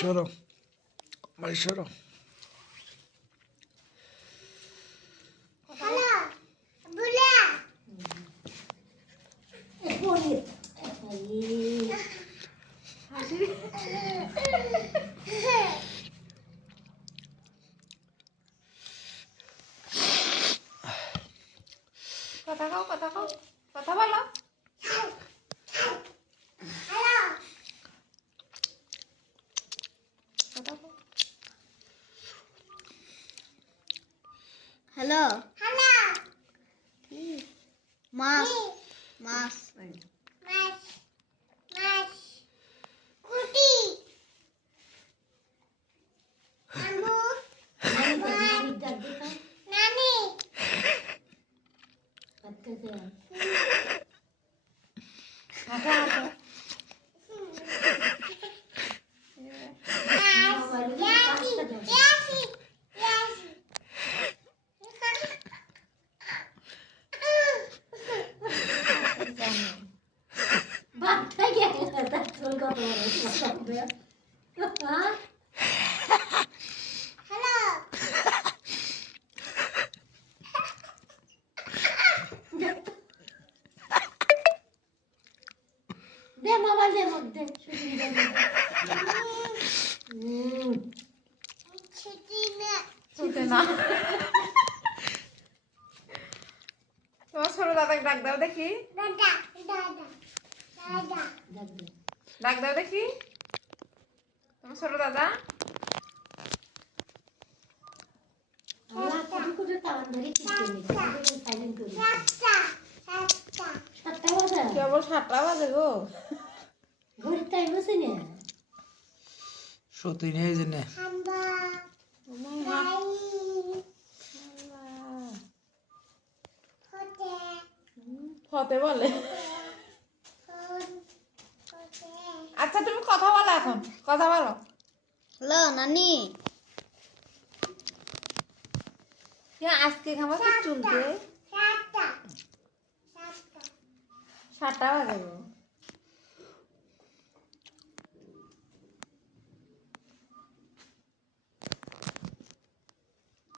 সরো ভাই সরো। কথা কও কথা বলো। হ্যালো মাছ মাছ দে মোবাইল দে মধ্যে ছুটে না। তোমার ছোট দাদাকে ডাক দাও দেখি। ডাক দাও দেখি তোমার ছোট দাদা। কেবল 7টা বাজে গো। সত্যি নেই জেনে ফতে বলে। আচ্ছা তুমি কথা বলো, এখন কথা বলো। হ্যালো নানি আজকে খাবার তো চুলকে 7টা বাজে গো।